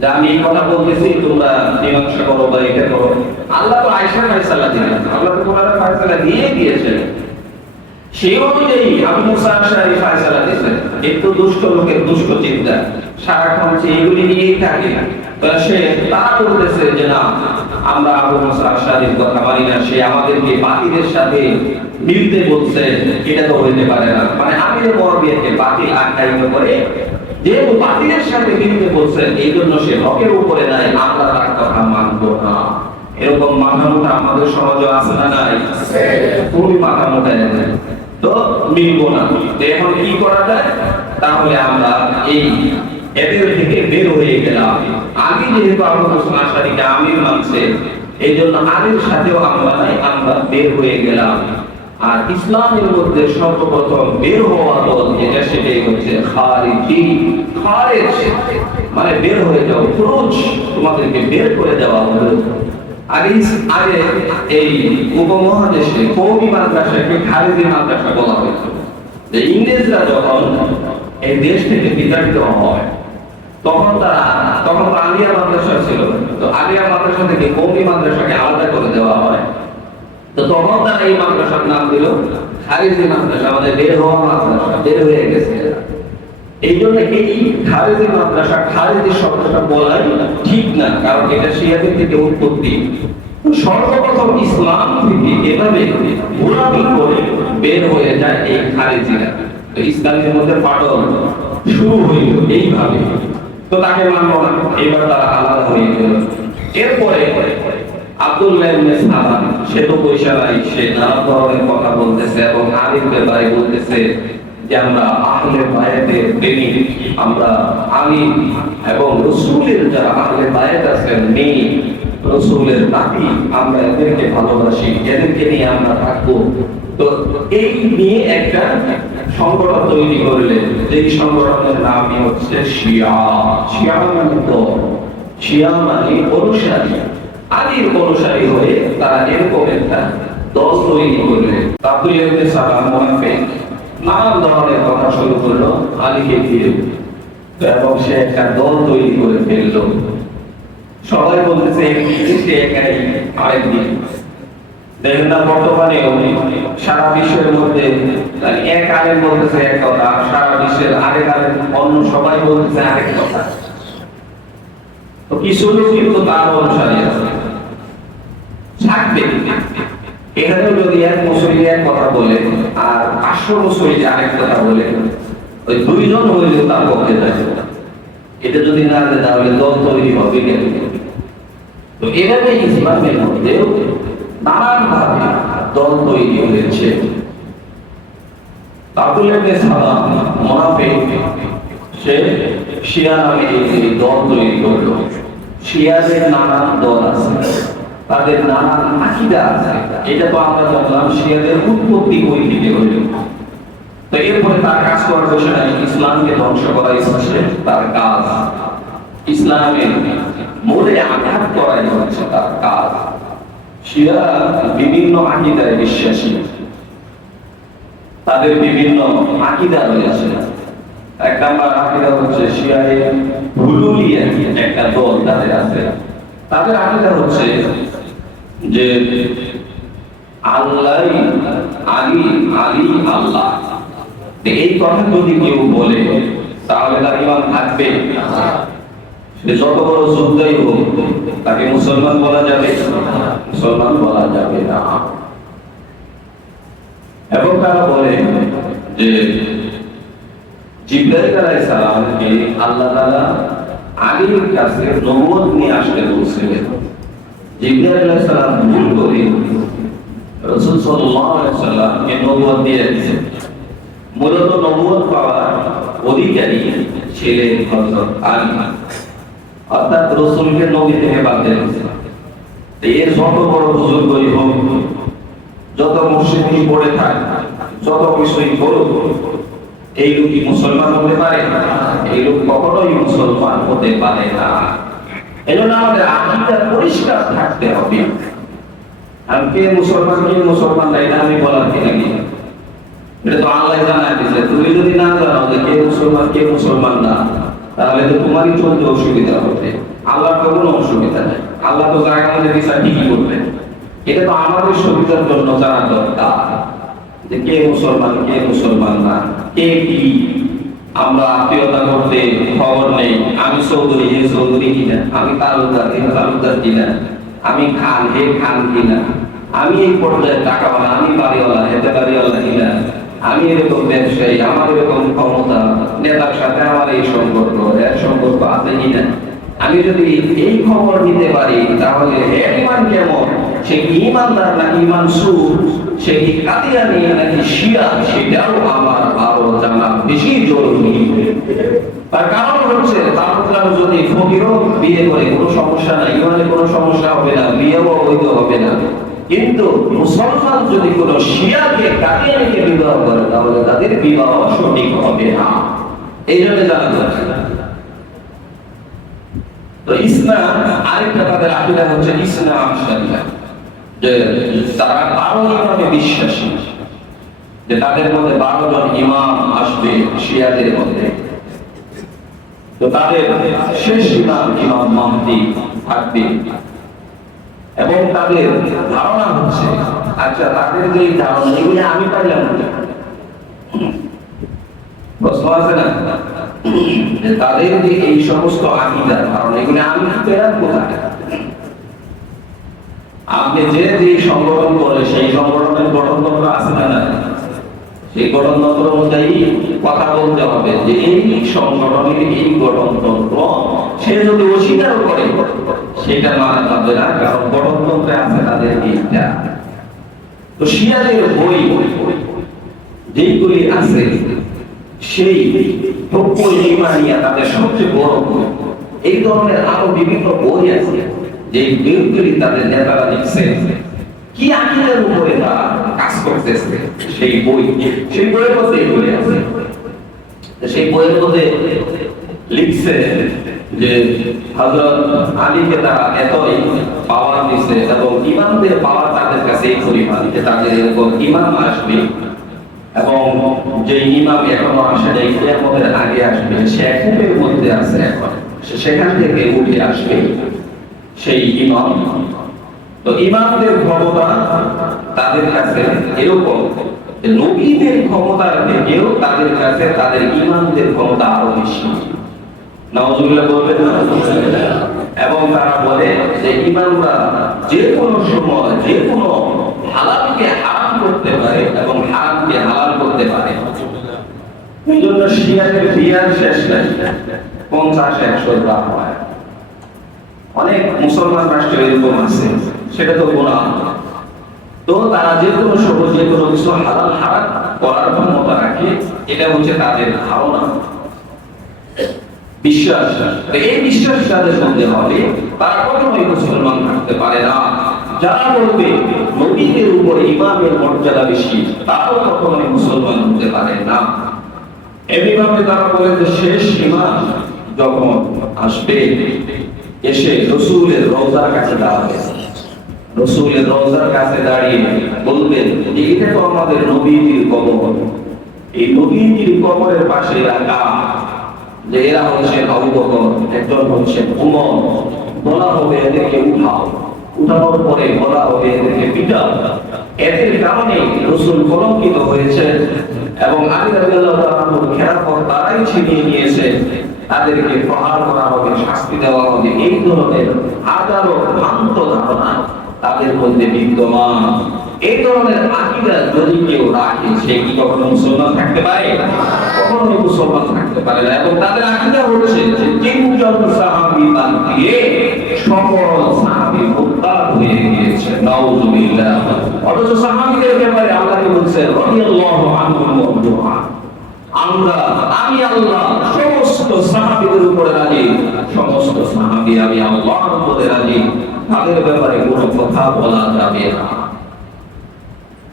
যে আমি এই কথা বলতেছি, তোমরা মীমাংসা করো বা এটা করো। আল্লাহ তো আয়েশা ফায়সালা দিলেন, আল্লাহ তো কোরআনে ফায়সালা দিয়ে দিয়েছেন, সেই অনুযায়ী আবু মুসা আশআরী ফায়সালা দিয়েছেন। একটু দুষ্ট লোকের দুষ্ট চিন্তা, সারাক্ষণ যে এগুলি নিয়েই থাকে, সে তারা বলতেছে যে না, আমরা আবু মুসা আশআরীর কথা মানি না, সে আমাদেরকে বাতিলের সাথে মিলতে বলছে, এটা তো হইতে পারে না। মানে আমিরে মুআবিয়াকে বাতিল আখ্যায়িত করে, যেহেতু বাতিলের সাথে মিলতে বলছেন, এই জন্য সে হকের উপরে নাই, আমরা তার কথা মানব না। এরকম মাথামোটা আমাদের সমাজে আছে না? নাই। খুবই মাথামোটা, তো মিলবো না। এখন কি করা যায়? তাহলে আমরা এই এদের থেকে বের হয়ে গেলাম। আগে যেহেতু আবু মুসা আশআরীকে আমির মানছে, এই জন্য আলীর সাথেও আমরা নাই, আমরা বের হয়ে গেলাম। আর ইসলামের মধ্যে সর্বপ্রথম বের হওয়া দল যেটা, সেটাই হচ্ছে খারিজি। খারিজ মানে বের হয়ে যাও, খুরুজ, তোমাদেরকে বের করে দেওয়া হলো। আগে এই উপমহাদেশে কওমি মাদ্রাসাকে খারিজি মাদ্রাসা বলা হয়েছিল। যে ইংরেজরা যখন এই দেশ থেকে বিতাড়িত হয়, তখন আলিয়া মাদ্রাসা ছিল, তো আলিয়া মাদ্রাসা থেকে কওমি মাদ্রাসাকে আলাদা করে দেওয়া হয়। তো তখন তারা এই মাদ্রাসার নাম দিল খারিজি মাদ্রাসা, মানে বের হওয়া মাদ্রাসা, বের হয়ে গেছে। এই জন্য এই খারিজি মাদ্রাসা, খারিজি শব্দটা বলাই ঠিক না, কারণ এটা শিয়াদের থেকে উৎপত্তি। সর্বপ্রথম ইসলাম থেকে এভাবে গোলামি করে বের হয়ে যায় এই খারিজিরা। তো ইসলামের মধ্যে ফাটল শুরু হইল এইভাবে, তো তাকে মানব না, এবার তারা আলাদা হয়ে গেল। এরপরে আব্দুল্লাহ ইবনে সালাম, সে তো পয়সা নাই, সে নানা ধরনের কথা বলতেছে এবং আলীর ব্যাপারে বলতেছে যে আমরা আহলে বায়াতের প্রেমিক, আমরা আলী এবং রাসূলের যারা আহলে বায়াত আছেন, মেয়ে রাসূলের নাতি, আমরা এদেরকে ভালোবাসি, এদেরকে নিয়ে আমরা থাকবো। তো এই নিয়ে একটা সংগঠন তৈরি করলেন, যেই সংগঠনের নামই হচ্ছে শিয়া। শিয়া মানে দল, শিয়া মানে অনুসারী, আলীর অনুসারী হয়ে তারা এরকম একটা দল তৈরি করলেন। আব্দুল্লাহ ইবনে সালাম মুনাফিক নানান ধরনের কথা শুরু করলো আলীকে ঘিরে, এবং সে একটা দল তৈরি করে ফেললো। সবাই বলতেছে সে একাই আরেকদিন। দেখেন না, বর্তমানে সারা বিশ্বের মধ্যে এক আলেম বলতেছে এক কথা, সারা বিশ্বের আরেক আলেম, অন্য সবাই বলতেছে আরেক কথা। তো কিছু লোক কিন্তু তার অনুসারী আছে, থাকবে। এখানেও যদি এক মুসলিম এক কথা বলে আর 500 মুসলিম আরেক কথা বলে, ওই দুইজন হইলেও তার পক্ষে যায়। এটা যদি না দেয় তাহলে দল তৈরি হবে কেন? তো এভাবে ইসলামের মধ্যেও নানানভাবে দল তৈরি হয়েছে। আবুল ইবনে সালাম মুনাফিক, সে শিয়া নামে একটি দল তৈরি করলো। শিয়াদের নানান দল আছে, তাদের নানান আকীদা আছে। এটা তো আমরা বললাম শিয়াদের উৎপত্তি কই থেকে হইল। তো এরপরে তার কাজ করার বসে নাই, ইসলামকে ধ্বংস করা হচ্ছে তার কাজ, ইসলামের মূলে আঘাত করাই হচ্ছে তার কাজ। শিয়া বিভিন্ন আকীদায় বিশ্বাসী, তাদের বিভিন্ন আকীদা রয়েছে। এক নাম্বার আকীদা হচ্ছে শিয়াদের হুলুলিয়া, একটা দল তাদের আছে। তাদের আকীদা হচ্ছে যে আল্লাহ আলী, আলী আল্লাহ। এই কথা যদি কেউ বলে তাহলে তার ঈমান থাকবে? সে যত বড় যোদ্ধাই হোক, তাকে মুসলমান বলা যাবে? মুসলমান বলা যাবে না। এবং তারা বলে যে জিবরাইল আলাইহিস সালামকে আল্লাহ তাআলা আলীর কাছে নবুয়ত নিয়ে আসতে বলেছিলেন। জিবরাইল আলাইহিস সালাম ভুল করে রাসূল সাল্লাল্লাহু আলাইহি ওয়াসাল্লামকে নবুয়ত দিয়ে দিয়েছেন। মূলত নবুয়ত পাওয়ার অধিকারী ছিলেন হযরত আলী, অর্থাৎ রাসূলকে নবী থেকে বাদ দিয়েছেন। এর যত বড় বুজুর্গই হোক, যত মুশরিকি পড়ে থাক, যত কিছুই করুক, এই লোক কি মুসলমান হতে পারে? এই লোক কখনোই মুসলমান হতে পারে না। এজন্য আমাদের আকীদা পরিষ্কার থাকতে হবে। আর কে মুসলমান এটা আমি বলার কি নাকি? এটা তো আল্লাহ জানায় দিয়েছে। তুমি যদি না জানো যে কে মুসলমান না, তাহলে তো তোমারই চলতে অসুবিধা হবে। আল্লাহর তো কোনো অসুবিধা নেই, আল্লাহ তো জায়গা মধ্যে বিচার ঠিকই করবেন। এটা তো আমাদের সুবিধার জন্য জানা দরকার যে কে মুসলমান না, কে কি। আমরা আত্মীয়তা করতে খবর নেই, আমি চৌধুরী হে চৌধুরী কিনা, আমি তালুকদার হে তালুকদার কিনা, আমি খান হে খান কিনা, আমি এই পর্যায়ে টাকাওয়ালা, আমি বাড়িওয়ালা হেতে বাড়িওয়ালা কিনা, আমি এরকম ব্যবসায়ী, আমার এরকম ক্ষমতা, নেতার সাথে আমার এই সম্পর্ক, এর সম্পর্ক আছে কিনা। আমি যদি এই খবর নিতে পারি তাহলে এর ঈমান কেমন, সে কি ঈমানদার নাকি মানসুর, সে কি কাদিয়ানী নাকি শিয়া, সেটাও আমার আরো জানা বেশি জরুরি। তার কারণ হচ্ছে তার যদি ফকিরও বিয়ে করে কোনো সমস্যা নাই, ঈমানে কোনো সমস্যা হবে না, বিয়েও বৈধ হবে না। কিন্তু মুসলমান যদি কোনো শিয়াকে কাদিয়ানীকে বিবাহ করে তাহলে তাদের বিবাহ সঠিক হবে না। এই জন্য জানা দরকার। তো ইসলাম আরেকটা তাদের আকীদা হচ্ছে ইসলাম শরিয়া, যে তারা 12 ইমামে বিশ্বাসী, যে তাদের মধ্যে 12 জন ইমাম আসবে শিয়াদের মধ্যে। তো তাদের শেষ ইমাম মাহদী থাকবে। এবং তাদের ধারণা হচ্ছে, আচ্ছা তাদের যে ধারণা এগুলি আমি পাইলাম না, প্রশ্ন আছে না, তাদের যে এই সমস্ত আকীদা ধারণা এগুলি আমি পেলাম কোথায়? আপনি যে সংগঠন করে সেই সংগঠনের গঠনতন্ত্র আছে না, সেই গঠনতন্ত্র অনুযায়ী কথা বলতে হবে যে এই সংগঠনের এই গঠনতন্ত্র সে যদি অস্বীকার করে সেটা মানা যাবে না, কারণ গঠনতন্ত্রে আছে তাদের এইটা। তো শিয়াদের বই যেইগুলি আছে সেই হুকুল ঈমানিয়া তাদের সবচেয়ে বড় বই। এই ধরনের আরো বিভিন্ন বই আছে যে বইগুলি তাদের নেতারা লিখছে, কি আকীদার উপরে তারা কাজ করতেছে, সেই বইয়ের মধ্যে এগুলি আছে। সেই বইয়ের মধ্যে লিখছে যে হযরত আলীকে তারা এতই পাওয়ার দিছে এবং ইমামদের পাওয়ার তাদের কাছে এই পরিমাণ যে তাদের এরকম ইমাম আসবে এবং যে ইমাম এখনো আসে নাই, কিয়ামতের আগে আসবে, সে একের মধ্যে আছে, এখন সেখান থেকে উঠে আসবে সেই ইমাম। তো ইমামদের ক্ষমতা তাদের কাছে এরকম, নবীদের ক্ষমতার থেকেও তাদের কাছে তাদের ইমামদের ক্ষমতা আরো বেশি। নাউজুবিল্লাহ বলবেন না? এবং তারা বলে যে ইমামরা যে কোনো সময় যে কোনো হালালকে হারাম করতে পারে এবং হারামকে হালাল করতে পারে। এই জন্য শিয়াদের বিয়ার শেষ নাই, 50-100 বার হয়, অনেক মুসলমান রাষ্ট্র এরকম আছে, সেটা তো গুনাহ। তো তারা যে কোনো সময় যে কোনো কিছু হালাল হারাম করার ক্ষমতা রাখে, এটা হচ্ছে তাদের ধারণা, বিশ্বাস। এই বিশ্বাস তাদের মধ্যে হবে, তারা কখনোই মুসলমান থাকতে পারে না। যারা বলবে নবীদের উপর ইমামের মর্যাদা বেশি, তারাও কখনোই মুসলমান হতে পারে না। এমনিভাবে তারা বলে যে শেষ ইমাম যখন আসবে, এসে রসুলের রওজার কাছে দাঁড়াবে, রসুলের রওজার কাছে দাঁড়িয়ে বলবেন যে এটা তো আমাদের নবীজির কবর, এই নবীজির কবরের পাশে রাখা যে এরা হচ্ছেন আবু বকর, একজন হচ্ছেন উমর। বলা হবে এদেরকে উঠাও, উঠানোর পরে বলা হবে এদেরকে পিটাও। এদের কারণে রাসূল কলঙ্কিত হয়েছে এবং আলী রাদিয়াল্লাহু তাআলার খেলাফত তারাই ছিনিয়ে নিয়েছে, তাদেরকে প্রহার করা হবে, শাস্তি দেওয়া হবে। এই ধরনের হাজারো ভ্রান্ত ধারণা তাদের মধ্যে বিদ্যমান। এই ধরনের আকীদা যদি কেউ রাখে, সে কি কখনো মুসলমান থাকতে পারে? কখনোই মুসলমান থাকতে পারে না। এবং তাদের আকীদা হচ্ছে যে তিনজন সাহাবী বাদ দিয়ে সকল সাহাবী মুরতাদ হয়ে গিয়েছে, নাউযুবিল্লাহ। অথচ সাহাবীদের ব্যাপারে আল্লাহ কি বলছেন? রাদিয়াল্লাহু আনহুম ওয়া রাদু আমি আল্লাহ সমস্ত সাহাবীদের উপরে রাজি, সমস্ত সাহাবী আমি আল্লাহর উপরে রাজি, তাদের ব্যাপারে কোনো কথা বলা যাবে না।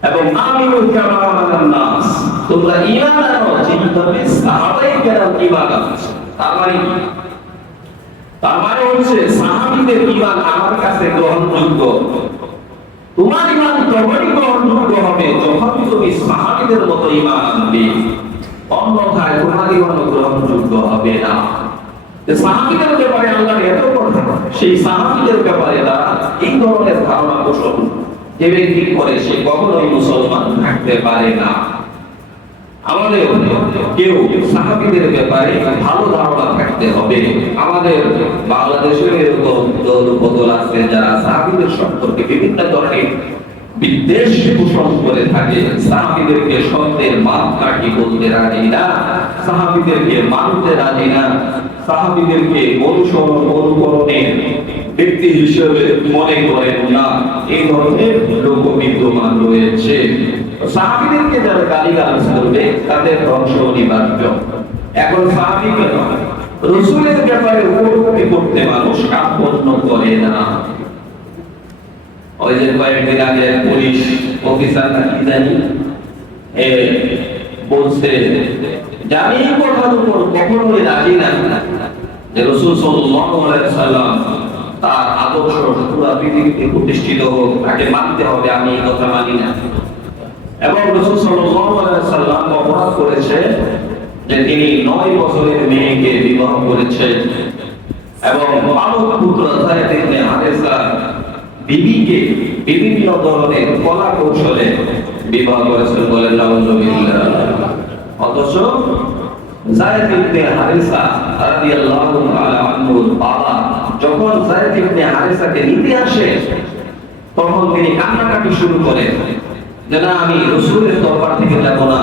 এবং আমিনু কামা আমানান নাস, তোমরা ঈমান আনো যেভাবে সাহাবায়ে কেরাম ঈমান আনছে। তার মানে হচ্ছে সাহাবীদের ঈমান আমার কাছে গ্রহণযোগ্য। তোমার ঈমান তখনই গ্রহণযোগ্য হবে যখন তুমি সাহাবীদের মতো ঈমান আনবে, অন্যথায় তোমার ঈমান গ্রহণযোগ্য হবে না। সাহাবীদের ব্যাপারে আল্লাহর এত কথা, সেই সাহাবীদের ব্যাপারে তারা এই ধরনের ধারণা পোষণ যে ব্যক্তি করে, সে কখনোই মুসলমান থাকতে পারে না। আমাদের কেউ সাহাবীদের ব্যাপারে ভালো ধারণা থাকতে হবে। আমাদের বাংলাদেশের এরকম দল বদল আছে যারা সাহাবীদের সম্পর্কে বিভিন্ন ধরনের বিদ্বেষ পোষণ করে থাকে। সাহাবীদেরকে সত্যের মাপকাঠি বলতে রাজি না, সাহাবীদেরকে মানতে রাজি না, সাহাবীদেরকে অনুকরণের ব্যক্তি হিসেবে মনে করেন না। এই ধরনের লোক বিদ্যমান রয়েছে। সাহাবীদেরকে যারা গালিগালাজ করবে তাদের ধ্বংস অনিবার্য। এখন সাহাবীকে রাসূলের ব্যাপারে উপলব্ধি করতে মানুষ কাপড় করে না। ওই যে কয়েকদিন আগে পুলিশ অফিসার নাকি জানি বলছে যে আমি এই কথার উপর কখনোই রাজি না যে রাসূল সাল্লাল্লাহু আলাইহি ওয়াসাল্লাম তার আদর্শ পুরো পৃথিবীতে প্রতিষ্ঠিত হোক, তাকে মানতে হবে, আমি এই কথা মানি না। এবং রাসূল সাল্লাল্লাহু আলাইহি ওয়াসাল্লাম অপরাধ করেছে যে তিনি 9 বছরের মেয়েকে বিবাহ করেছেন এবং বালক পুত্র যায়েদ ইবনে হারেসা বিবিকে বিভিন্ন ধরনের কলা কৌশলে বিবাহ করেছেন, বলেন নাউযুবিল্লাহ। অথচ যায়েদ ইবনে হারেসা রাদিয়াল্লাহু তাআলা আনহুর বাবা যখন যায়েদ ইবনে হারেসাকে নিতে আসে, তখন তিনি কান্নাকাটি শুরু করেন যে না, আমি রাসূলের দরবার থেকে যাব না।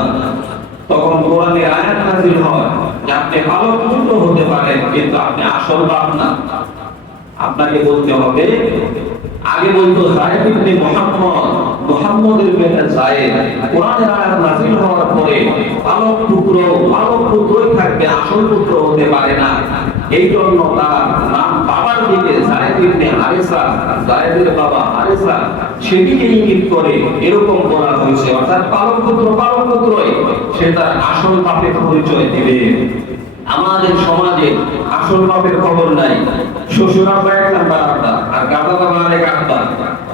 তখন কোরআনের আয়াত নাযিল হয় যে আপনি বালক পুত্র হতে পারেন, কিন্তু আপনি আসল বাপ না। আপনাকে বলতে হবে, আগে বলতো যায়েদ ইবনে মুহাম্মদ, মুহাম্মদের বেটা যায়েদ। কোরআনের আয়াত নাযিল হওয়ার পরে বালক পুত্রই থাকবে, আসল পুত্র হতে পারে না। এই জন্য তার নাম বাবার দিকে যায়েদ ইবনে হারেসা, যায়েদের বাবা হারেসা, সেদিকে ইঙ্গিত করে এরকম বলা হয়েছে। অর্থাৎ বালক পুত্রই সে তার আসল বাপের পরিচয় দিবে। আমাদের সমাজে আসল বাপের খবর নাই। শ্বশুর আব্বা এক নাম্বার আব্বা, আর গাদা বাবা আরেক আব্বা,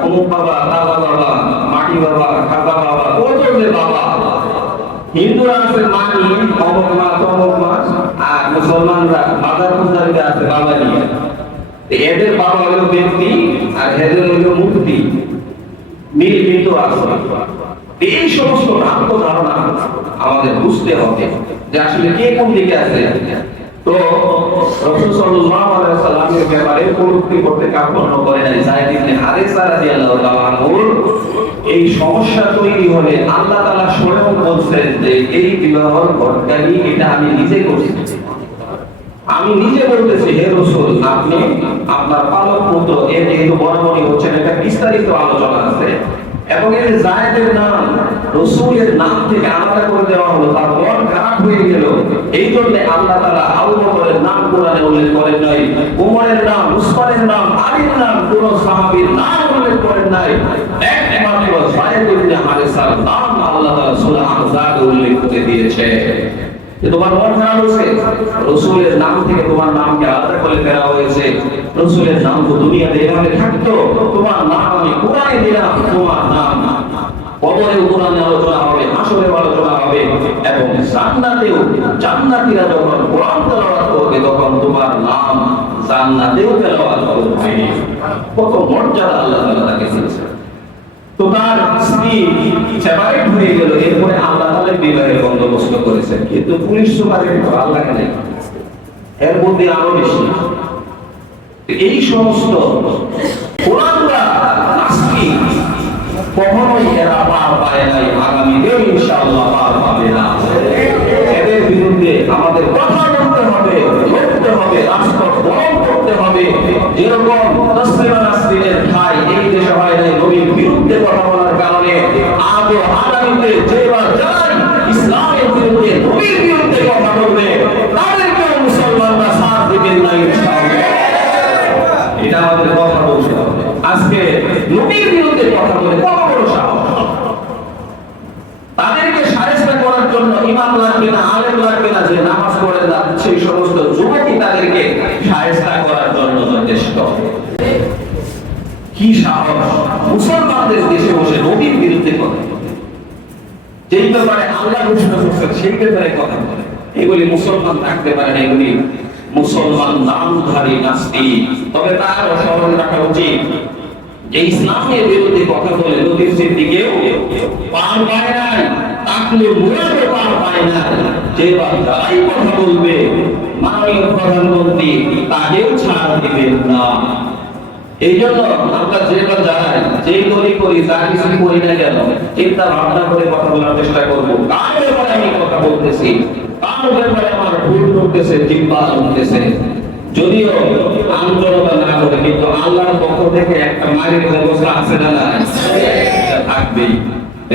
অমুক বাবা, দাদা বাবা, মাটি বাবা, খাজা বাবা, কত যে বাবা। হিন্দুরা আছে মানি, অমুক মা, তমুক মা, আর মুসলমানরা বাজার পূজারীরা আছে বাবা নিয়ে। এদের বাবা হলো ব্যক্তি আর এদের হলো মূর্তি, মিল কিন্তু আছে। এই সমস্ত ভ্রান্ত ধারণা আমাদের বুঝতে হবে যে আসলে কে কোন দিকে আছে। তো রাসূল সাল্লাল্লাহু আলাইহি ওয়াসাল্লামের ব্যাপারে উপলব্ধি করতে কাপড় করে নাই যায়েদ ইবনে হারেসা রাদিয়াল্লাহু তাআলা আনহু। এই সমস্যা তৈরি হলে আল্লাহ তাআলা স্বয়ং বলছেন যে এই বিবাহর ঘটকারী এটা আমি নিজে করছি। আমি নিজে বলতেছি, হে রাসূল, আপনি আপনার পালক পুত্র এর যেহেতু বরাবরই হচ্ছেন, এটা বিস্তারিত আলোচনা আছে। এবং এই জায়েদের নাম রাসূলের নাম থেকে আলাদা করে দেওয়া হলো, তার মন খারাপ হয়ে গেল। এই জন্য আল্লাহ তাআলা আবু বকরের নাম কোরআনে উল্লেখ করেন নাই, উমরের নাম, উসমানের নাম, আলীর নাম, কোন সাহাবীর নাম উল্লেখ করেন নাই। একমাত্র যায়েদ ইবনে হারিসার নাম আল্লাহ তাআলা সূরা আহজাবে উল্লেখ করে দিয়েছে। তোমার মন খারাপ হয়েছে, রাসূলের নাম থেকে তোমার নামকে আলাদা করে দেওয়া হয়েছে। রাসূলের নাম তো দুনিয়াতে এভাবে থাকতো, তোমার নাম আমি কোরআনে দিলাম, তোমার নাম কবরেও কোরআনে আলোচনা হবে, হাসরেও আলোচনা হবে, এবং জান্নাতেও জান্নাতীরা যখন কোরআন তেলাওয়াত করবে তখন তোমার নাম জান্নাতেও তেলাওয়াত করবে। কত মর্যাদা আল্লাহ তাআলা তাকে দিয়েছেন। তো তার স্ত্রী সেপারেট হয়ে গেল, এরপরে আল্লাহ তাআলা বিবাহের বন্দোবস্ত করেছেন, কিন্তু পুলিশ সুপারের আল্লাহ কেন এর মধ্যে আরো বেশি। এই সমস্ত কোরআনরা নাস্তিক, কখনোই এরা পার পায় নাই, আগামীতেও ইনশাআল্লাহ পার পাবে না। এদের বিরুদ্ধে আমাদের কথা বলতে হবে, লড়তে হবে, রাষ্ট্র বন্ধ করতে হবে। যেরকম তসলিমা নাসরিনের ভাই এই দেশে হয় নাই, নবীর বিরুদ্ধে কথা বলার কারণে আজও আগামীতে যেবার যাই ইসলামের বিরুদ্ধে, নবীর বিরুদ্ধে কথা বলবে, তাদেরকেও মুসলমানরা সাথ দিবেন না ইনশাআল্লাহ। এটা আমাদের কথা বলতে হবে। আজকে নবীর বিরুদ্ধে কথা বলে কত বড় সাহস! তাদেরকে শায়েস্তা করার জন্য ইমাম লাগবে না, আলেম লাগবে না, যে নামাজ পড়ে না সেই সমস্ত যুবকই তাদেরকে শায়েস্তা করার জন্য যথেষ্ট। কি সাহস মুসলমানদের দেশে বসে নবীর বিরুদ্ধে কথা বলে, যেই ব্যাপারে আল্লাহ ঘোষণা করছেন সেই ব্যাপারে কথা বলে। এগুলি মুসলমান থাকতে পারে না, এগুলি মুসলমান নামধারী নাস্তিক। তবে তার স্মরণ রাখা উচিত যে ইসলামের বিরুদ্ধে কথা বলে নবীর সিদ্দিকেও পার পায় নাই, তাকলে মুরাদও পার পায় না। যে যারাই কথা বলবে মাননীয় প্রধানমন্ত্রী তাকেও ছাড় দিবেন না। এই জন্য আমরা যেবার যাই, যেই দলই করি, যা কিছু করি না কেন, চিন্তা ভাবনা করে কথা বলার চেষ্টা করবো। কার ব্যাপারে আমি কথা বলতেছি, কার ব্যাপারে আমার ভুল করতেছে, জিহ্বা চলতেছে। যদিও আন্দোলন না করে, কিন্তু আল্লাহর পক্ষ থেকে একটা মায়ের ব্যবস্থা আছে না, না থাকবেই।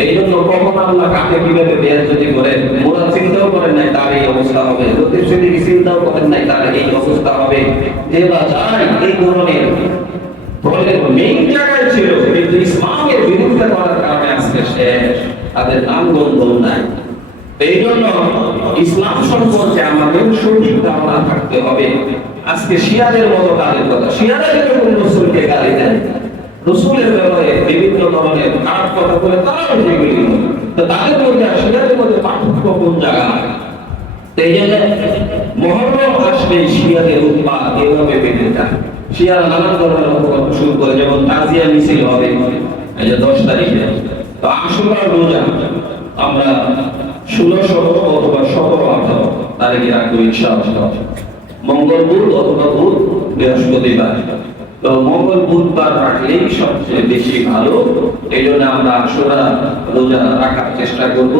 এই জন্য কখন আল্লাহ কাকে কিভাবে বেয়ার যদি করেন, মোরা চিন্তাও করেন নাই তার এই অবস্থা হবে, লোকের সেদিকে চিন্তাও করেন নাই তার এই অবস্থা হবে। যে বা যাই এই ধরনের বলেন মেইন জায়গায় ছিল, কিন্তু ইসলামের বিরুদ্ধে করার কারণে আজকে শেষ, তাদের নাম গন্ধ নাই। এই জন্য ইসলাম সম্পর্কে আমাদের সঠিক ধারণা থাকতে হবে। আজকে শিয়াদের মতো তাদের কথা, শিয়ারা যখন রাসূলকে গালি দেন, রাসূলের ব্যাপারে বিভিন্ন ধরনের খারাপ কথা বলে, তারাও সেগুলি, তো তাদের মধ্যে শিয়াদের মধ্যে পার্থক্য কোন জায়গায়? এই জন্য মুহররম আসলে শিয়াদের উৎপাত এভাবে বেড়ে যায়। শিয়ারা নানান ধরনের কর্মকাণ্ড শুরু করে, যেমন তাজিয়া মিছিল হবে এই যে 10 তারিখে। তো আশুরার রোজা আমরা 16 অথবা 17-18 তারিখে রাখবো ইনশাআল্লাহ। মঙ্গল বুধ অথবা বুধ বৃহস্পতিবার। তো মঙ্গল বুধবার রাখলেই সবচেয়ে বেশি ভালো। এই জন্য আমরা আশুরা রোজা রাখার চেষ্টা করব।